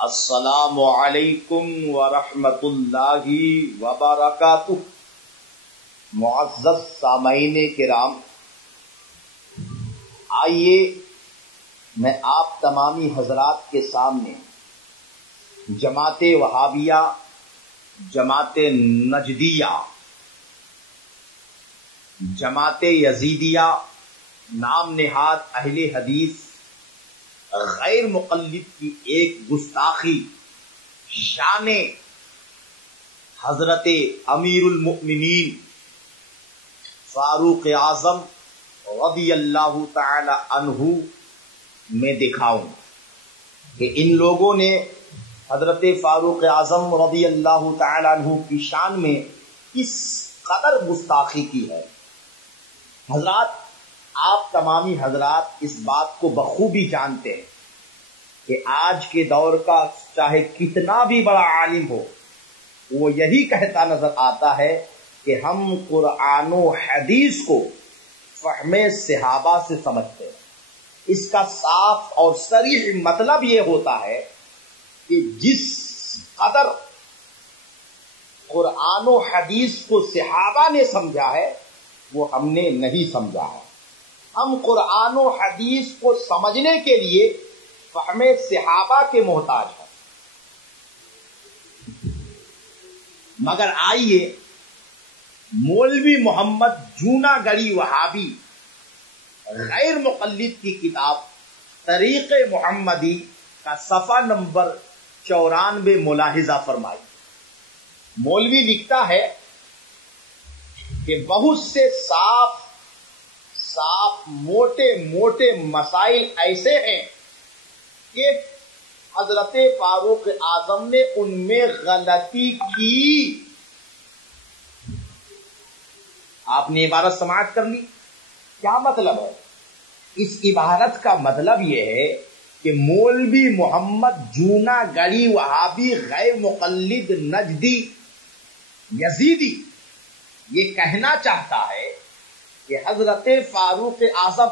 السلام علیکم ورحمۃ اللہ وبرکاتہ۔ معزز سامعین کرام، آئیے میں آپ تمامی حضرات کے سامنے جماعت وہابیہ، جماعت نجدیہ، جماعت یزیدیہ نام نہاد اہل حدیث غیر مقلد کی ایک گستاخی شان حضرت امیر المؤمنین فاروق اعظم رضی اللہ تعالی عنہ میں دکھاؤں کہ ان لوگوں نے حضرت فاروق اعظم رضی اللہ تعالی عنہ کی شان میں کس قدر گستاخی کی ہے۔ حضرات، آپ تمامی حضرات اس بات کو بخوبی جانتے ہیں کہ آج کے دور کا چاہے کتنا بھی بڑا عالم ہو، وہ یہی کہتا نظر آتا ہے کہ ہم قرآن و حدیث کو فہم صحابہ سے سمجھتے ہیں۔ اس کا صاف اور صریح مطلب یہ ہوتا ہے کہ جس قدر قرآن و حدیث کو صحابہ نے سمجھا ہے وہ ہم نے نہیں سمجھا ہے۔ ہم قرآن و حدیث کو سمجھنے کے لیے فہم صحابہ کے محتاج ہیں۔ مگر آئیے مولوی محمد جونا گڑی وہابی غیر مقلد کی کتاب طریق محمدی کا صفحہ نمبر 94 ملاحظہ فرمائی۔ مولوی لکھتا ہے کہ بہت سے صاف موٹے موٹے مسائل ایسے ہیں کہ حضرت فاروق اعظم نے ان میں غلطی کی۔ آپ نے عبارت سماعت کر لی، کیا مطلب ہے؟ اس عبارت کا مطلب یہ ہے کہ مولوی محمد جونا گڑی وہابی غیر مقلد نجدی یزیدی یہ کہنا چاہتا ہے کہ حضرت فاروق اعظم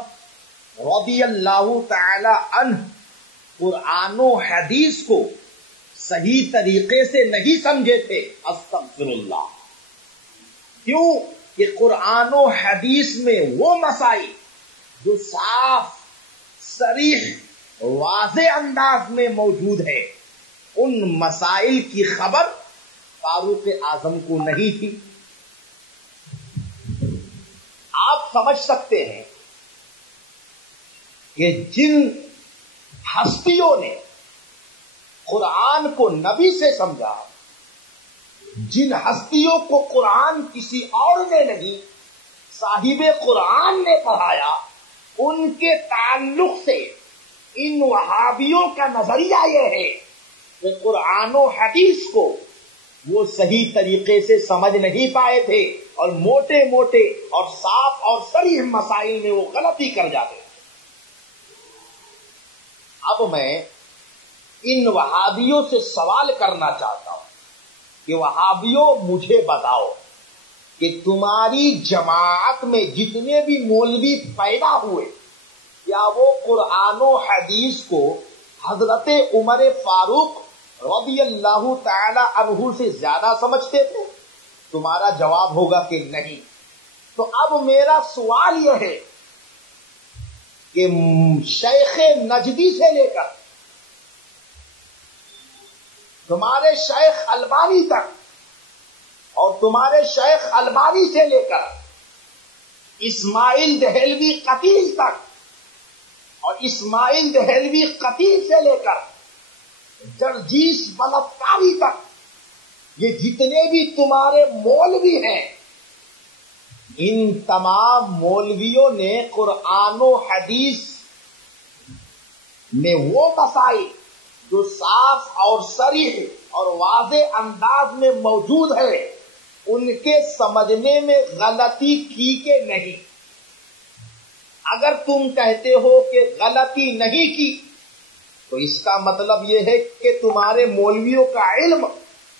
رضی اللہ تعالی عنہ قرآن و حدیث کو صحیح طریقے سے نہیں سمجھے تھے۔ استغفر اللہ۔ کیوں کہ قرآن و حدیث میں وہ مسائل جو صاف صریح واضح انداز میں موجود ہے، ان مسائل کی خبر فاروق اعظم کو نہیں تھی۔ آپ سمجھ سکتے ہیں کہ جن ہستیوں نے قرآن کو نبی سے سمجھا، جن ہستیوں کو قرآن کسی اور نے نہیں صاحب قرآن نے پڑھایا، ان کے تعلق سے ان وہابیوں کا نظریہ یہ ہے کہ قرآن و حدیث کو وہ صحیح طریقے سے سمجھ نہیں پائے تھے اور موٹے موٹے اور صاف اور صریح مسائل میں وہ غلطی کر جاتے تھے۔ اب میں ان وہابیوں سے سوال کرنا چاہتا ہوں کہ وہابیوں مجھے بتاؤ کہ تمہاری جماعت میں جتنے بھی مولوی پیدا ہوئے، کیا وہ قرآن و حدیث کو حضرت عمر فاروق رضی اللہ تعالی عنہ سے زیادہ سمجھتے تھے؟ تمہارا جواب ہوگا کہ نہیں۔ تو اب میرا سوال یہ ہے کہ شیخ نجدی سے لے کر تمہارے شیخ البانی تک اور تمہارے شیخ البانی سے لے کر اسماعیل دہلوی قتیل تک اور اسماعیل دہلوی قتیل سے لے کر جرجیس بلتکاری تک، یہ جتنے بھی تمہارے مولوی ہیں، ان تمام مولویوں نے قرآن و حدیث میں وہ مسائل جو صاف اور صریح اور واضح انداز میں موجود ہے، ان کے سمجھنے میں غلطی کی کہ نہیں؟ اگر تم کہتے ہو کہ غلطی نہیں کی تو اس کا مطلب یہ ہے کہ تمہارے مولویوں کا علم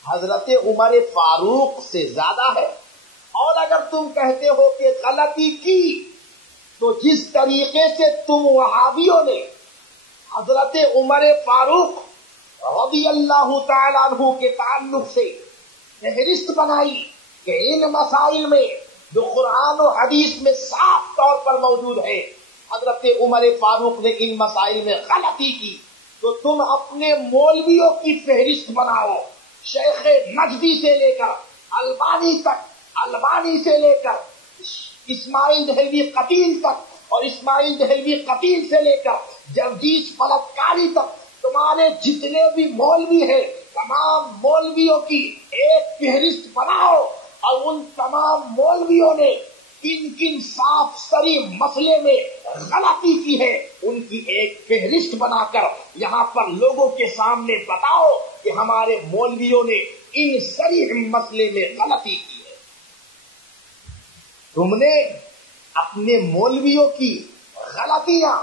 حضرت عمر فاروق سے زیادہ ہے، اور اگر تم کہتے ہو کہ غلطی کی تو جس طریقے سے تم وہابیوں نے حضرت عمر فاروق رضی اللہ تعالیٰ عنہ کے تعلق سے فہرست بنائی کہ ان مسائل میں جو قرآن و حدیث میں صاف طور پر موجود ہے حضرت عمر فاروق نے ان مسائل میں غلطی کی، تو تم اپنے مولویوں کی فہرست بناؤ، شیخ نجدی سے لے کر البانی تک، البانی سے لے کر اسماعیل دہلوی قتیل تک، اور اسماعیل دہلوی قتیل سے لے کر جگدیش پلتکاری تک، تمہارے جتنے بھی مولوی ہیں تمام مولویوں کی ایک فہرست بناؤ، اور ان تمام مولویوں نے کن کن صاف سری مسئلے میں غلطی کی ہے ان کی ایک فہرست بنا کر یہاں پر لوگوں کے سامنے بتاؤ کہ ہمارے مولویوں نے ان صریح مسئلے میں غلطی کی ہے۔ تم نے اپنے مولویوں کی غلطیاں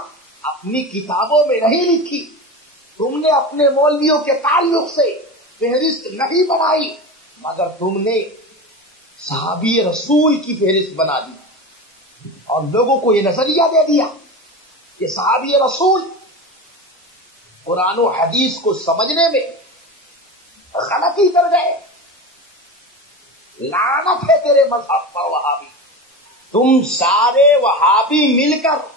اپنی کتابوں میں نہیں لکھی، تم نے اپنے مولویوں کے تعلق سے فہرست نہیں بنائی، مگر تم نے صحابی رسول کی فہرست بنا دی اور لوگوں کو یہ نظریہ دے دیا کہ صحابی رسول قرآن و حدیث کو سمجھنے میں غلطی کر گئے۔ لعنت ہے تیرے مذہب پر وہابی، تم سارے وہابی مل کر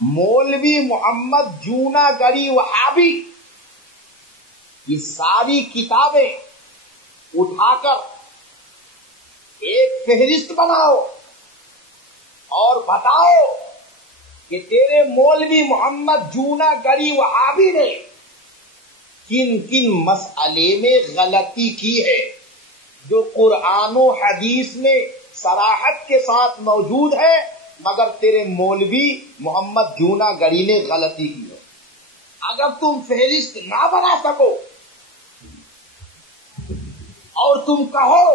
مولوی محمد جونا گڑی وہابی یہ ساری کتابیں اٹھا کر ایک فہرست بناؤ اور بتاؤ کہ تیرے مولوی محمد جونا گڑی وہابی نے کن کن مسئلے میں غلطی کی ہے جو قرآن و حدیث میں صراحت کے ساتھ موجود ہے، مگر تیرے مولوی محمد جونا گڑی نے غلطی کی ہے۔ اگر تم فہرست نہ بنا سکو اور تم کہو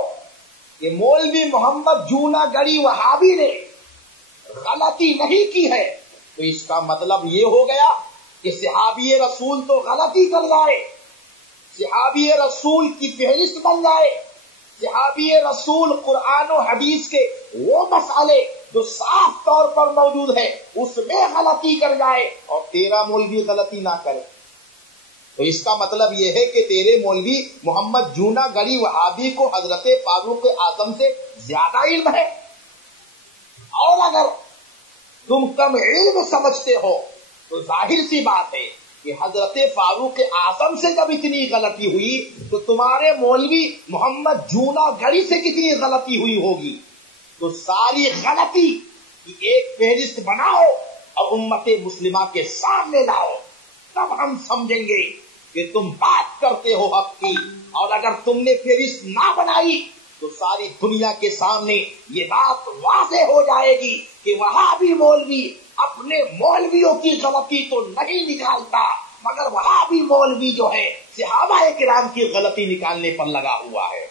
کہ مولوی محمد جونا گڑی وہابی نے غلطی نہیں کی ہے، تو اس کا مطلب یہ ہو گیا کہ صحابی رسول تو غلطی کر جائے، صحابی رسول کی فہرست بن جائے، صحابی رسول قرآن و حدیث کے وہ مسئلے جو صاف طور پر موجود ہے اس میں غلطی کر جائے اور تیرا مولوی غلطی نہ کرے، تو اس کا مطلب یہ ہے کہ تیرے مولوی محمد جونا گڑی وہابی کو حضرت فاروق اعظم سے زیادہ علم ہے۔ اور اگر تم کم علم سمجھتے ہو تو ظاہر سی بات ہے کہ حضرت فاروق اعظم سے جب اتنی غلطی ہوئی تو تمہارے مولوی محمد جونا گڑی سے کتنی غلطی ہوئی ہوگی۔ تو ساری غلطی کی ایک فہرست بناؤ اور امت مسلمہ کے سامنے لاؤ، تب ہم سمجھیں گے کہ تم بات کرتے ہو حق کی۔ اور اگر تم نے فہرست نہ بنائی تو ساری دنیا کے سامنے یہ بات واضح ہو جائے گی کہ وہاں بھی مولوی اپنے مولویوں کی غلطی تو نہیں نکالتا، مگر وہاں بھی مولوی جو ہے صحابہ کرام کی غلطی نکالنے پر لگا ہوا ہے۔